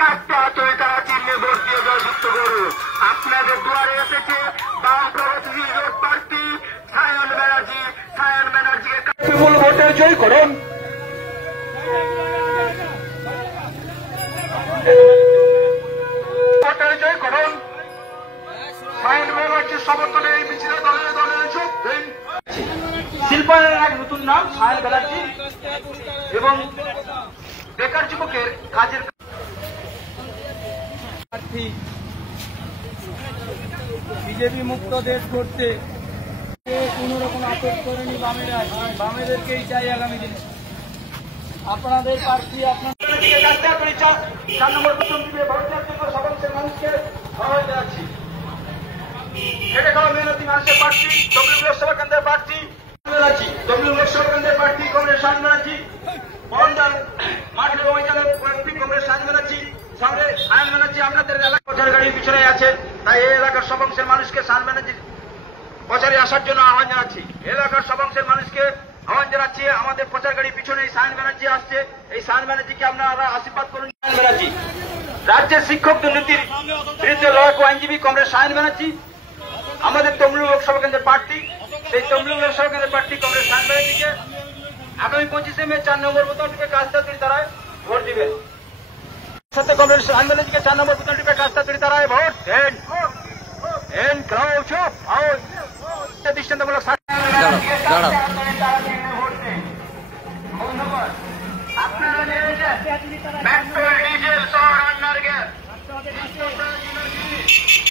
তারা চিহ্নে ভোট দিয়ে জয়যুক্ত করুন। আপনাদের দুয়ারে এসেছে বাম প্রগতিশীল জোট প্রার্থী সায়ন ব্যানার্জি। সায়ন ব্যানার্জিকে বিপুল ভোটে জয় করুন। ভোটে জয় করুন। সায়ন ব্যানার্জির সমর্থনে এই মিছিলে দলে দলে যোগ দিন। শিল্পায়নের এক নতুন নাম সায়ন ব্যানার্জি এবং বেকার যুবকের কাজের প্রার্থী বিজেপি মুক্ত দেশ করতে কোন রকম আপত্তি করেনি বামেরা। বামেদেরকেই চাই আগামী দিনে। আপনাদের প্রার্থী আপনাদেরকে 4 নম্বর প্রথম দিকে ভোট দেওয়ার জন্য সকলের মানুষকে আহ্বান জানাচ্ছি। এটা হলো মেহনতি মানুষের প্রার্থী তমলুক লোকসভা কেন্দ্রের প্রার্থী ব্যানার্জি। তমলুক লোকসভা কেন্দ্রের প্রার্থী কংগ্রেস সায়ন ব্যানার্জি। বরন্দার মাঠের ময়দানের প্রার্থী কংগ্রেস সায়ন ব্যানার্জি। সঙ্গে সায়ন ব্যানার্জি আপনাদের এলাকা প্রচার গাড়ির পিছনে আছে, তাই এই এলাকার সব অংশের মানুষকে সায়ন ব্যানার্জির প্রচারে আসার জন্য আহ্বান জানাচ্ছি। এলাকার সব অংশের মানুষকে আহ্বান জানাচ্ছি, আমাদের প্রচার গাড়ির পিছনে সায়ন ব্যানার্জি আসছে, এই সায়ন ব্যানার্জিকে আপনারা আশীর্বাদ করুন। সায়ন ব্যানার্জি রাজ্যের শিক্ষক দুর্নীতির বিরুদ্ধে লড়াকু আইনজীবী কংগ্রেস সায়ন ব্যানার্জি আমাদের তমলুক লোকসভা কেন্দ্রের প্রার্থী। সেই তমলুক লোকসভা কেন্দ্রের প্রার্থী কংগ্রেস সায়ন ব্যানার্জিকে আগামী 25শে মে 4 নম্বর বোতাম টিপে কাস্তাতুরি তারায় ভোট দিবেন। সাথে কংগ্রেস সায়ন ব্যানার্জিকে 4 নম্বর বোতাম টিপে কাস্তাতুরি তারায় ভোট দেন। দৃষ্টান্তমূলক